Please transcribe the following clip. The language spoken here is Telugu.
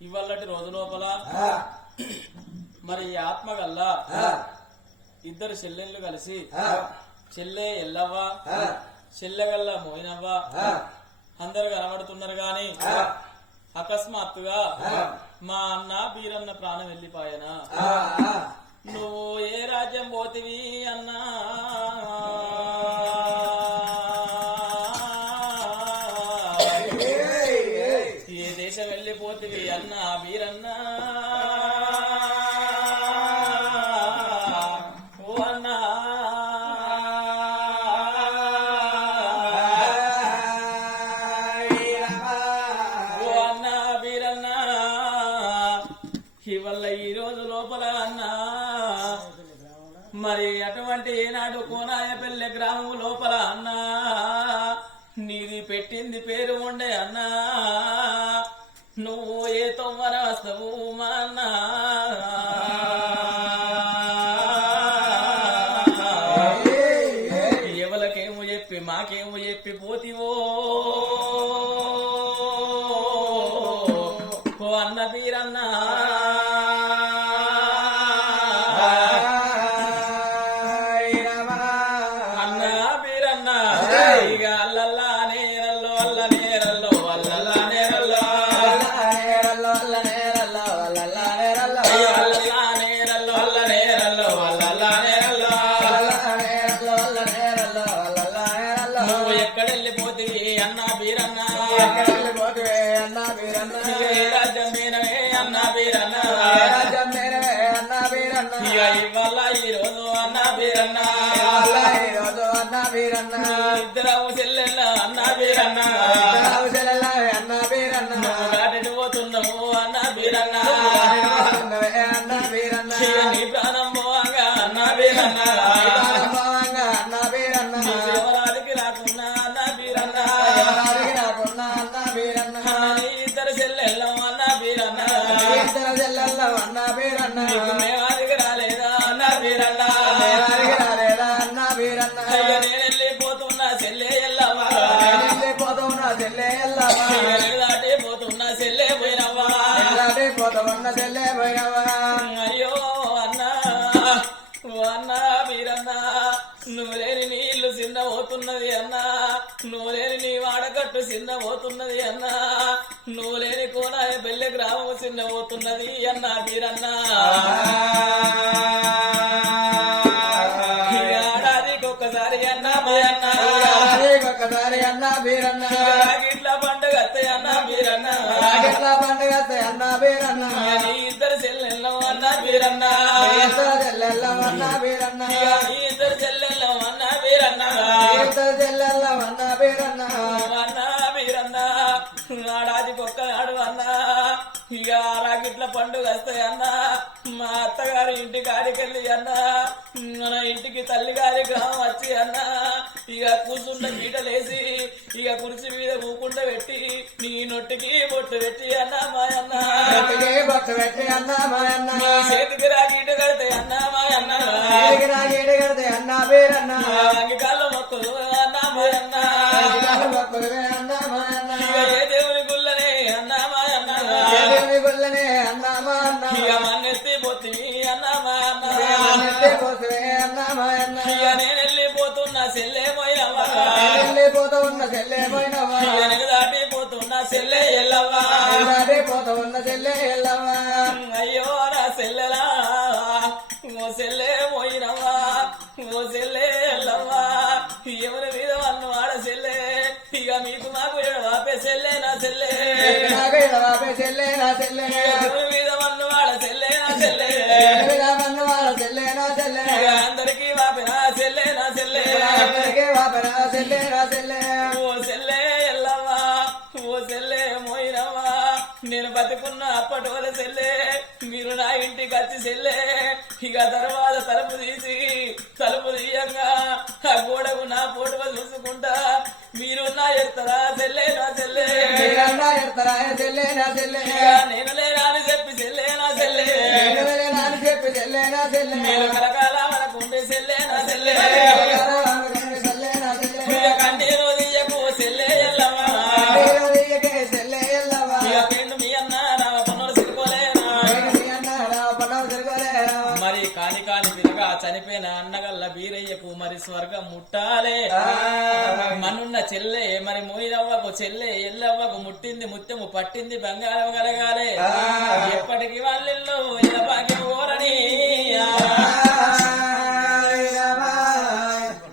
ఇవాళటి రోజు లోపల మరి ఆత్మ గల్లా ఇద్దరు చెల్లెళ్ళు కలిసి చెల్లె ఎల్లవ్వ చెల్లెగల్ల మోయినవ్వ అందరు కనబడుతున్నారు గాని అకస్మాత్తుగా మా అన్న బీరన్న ప్రాణం వెళ్ళిపోయానా నువ్వు ఏ రాజ్యం పోతివి అన్నా ఏ దేశం వెళ్ళిపోతివి అన్నా బీరన్నా మరి అటువంటి ఏనాడు కోనాయపల్లె గ్రామం లోపల అన్నా నీది పెట్టింది పేరు ఉండే అన్నా నువ్వు ఏ తొమ్మర వస్తావు మా అన్నా ఎవరికేమో చెప్పి మాకేమో చెప్పి పోతివో ఓ అన్న బీరన్నా ఇద్దరు చెల్లెళ్ళ అన్నా బీరన్నా గాటి పోతున్నావు అన్నా బీరన్నా నీ ప్రాణం పోవాగా అన్నా బీరన్నా ఎవరానికి రాకున్నా అన్నా బీరన్నా ఇద్దరు చెల్లెళ్ళ అన్నా బీరన్నా మేవారికి రాలేదా అన్నా బీరన్నా అయ్యో అన్నా ఓ అన్నా మీరన్నా నువ్వు లేని నీ ఇల్లు చిన్న పోతున్నది అన్నా నువ్వు లేని నీ వాడకట్టు చిన్న పోతున్నది అన్నా నువ్వు లేని కోనాయ బెల్లె గ్రామం చిన్న పోతున్నది అన్నా మీరన్నా ఏడాదికి ఒక్కసారి అన్నా మా అన్నా ఒక్కసారి అన్నా మీరన్నా ఇట్లా పండుగ అన్నా మీరన్నా పండుగ అన్నా మీరన్నా ఇద్దరు చెల్లెళ్ళం అన్నా మీరన్నా అన్నా మీరన్నా ఇద్దరు చెల్లెళ్ళం అన్నా మీరన్నా ఇద్దరు చెల్లెళ్ళం అన్నా మీరన్నా అన్నా మీరన్నా ఆడాదికి ఒక్కనాడు అన్నా ఇక రాగిట్ల పండుగ వస్తాయన్నా మా అత్తగారి ఇంటి కాడికెళ్ళి అన్నా మన ఇంటికి తల్లిగారి గ్రామం వచ్చి అన్నా ఇక కూర్చుంట పీటలేసి ఇక కుర్చీ మీద ఊకుండా పెట్టి నీ నొట్టికి బొట్టు పెట్టి అన్నా మాయన్న బొట్టు పెట్టి అన్నా మాయన్న చేతికి రాగీట కడితే అన్నా మాయన్న రాగీట కడితే అన్నా పేరన్నా అంగికాళ్ళ మొక్కలు అన్నా మాయన్న అన్నా మాయన్న ఏ దేవుని గుళ్ళనే అన్నా మాయన్న దేవుని గుళ్ళనే అన్నా మాయన్న ఇక మన్నెత్తి పోతివి అన్నా మాయన్న మన్నెత్తి పోతివే అన్నా మాయన్న ఇక నేను వెళ్ళిపోతున్నా చెల్లె పోయినవా వెళ్ళిపోతూ ఉన్న చెల్లె పోయినవా దాటిపోతున్నా చెల్లె ఎల్లవా దాటిపోతూ ఉన్న చెల్లె ఎల్లవా అయ్యో నా చెల్లెలా ఓ చెల్లె పోయినవా ఓ చెల్లె ఎల్లవా ఎవరి మీద వన్ను ఆడ చెల్లె ఇక మీకు మాకు ఎడవాపే చెల్లె నా చెల్లె ఎడవాపే చెల్లె నా చెల్లె ఎవరి మీద వన్ను ఆడ చెల్లె నా చెల్లె వన్ను ఆడ చెల్లె నా చెల్లె అందరికీ వాపినా చెల్లె నా చెల్లె అందరికీ వాపినా చెల్లె నా చెల్లె ఓ చెల్లె ఎల్లవా ఓ చెల్లె మోయినవా నేను బతుకున్న అప్పటి వాళ్ళ చెల్లె మీరు నా ఇంటికి వచ్చి చెల్లె ఇక తర్వాత తలుపు తీసి తలుపు తీయంగా ఆ గోడకు నా పోటుగా చూసుకుంటా మీరు నా ఎడతారా చెల్లె నా చెల్లె ఎడతారా చెల్లె నా చెల్లె నేను లేనా అని చెప్పి చెల్లె నా చెల్లె లేనా అని చెప్పి చెల్లె నా చెల్లె మీరు కలకాల మనకుండే చెల్లె నా చెల్లె కంటి రోజు చెల్లె ఎల్లవా చెల్లె ఎల్లవా మీ అన్న నా పన్నుల చనిపోయిన అన్నగల్ల బీరయ్యకు మరి స్వర్గం ముట్టాలే మనున్న చెల్లె మరి మోయినవ్వకు చెల్లె ఎల్లవ్వకు ముట్టింది ముత్యము పట్టింది బంగారం కలగాలే ఎప్పటికి వాళ్ళెల్లో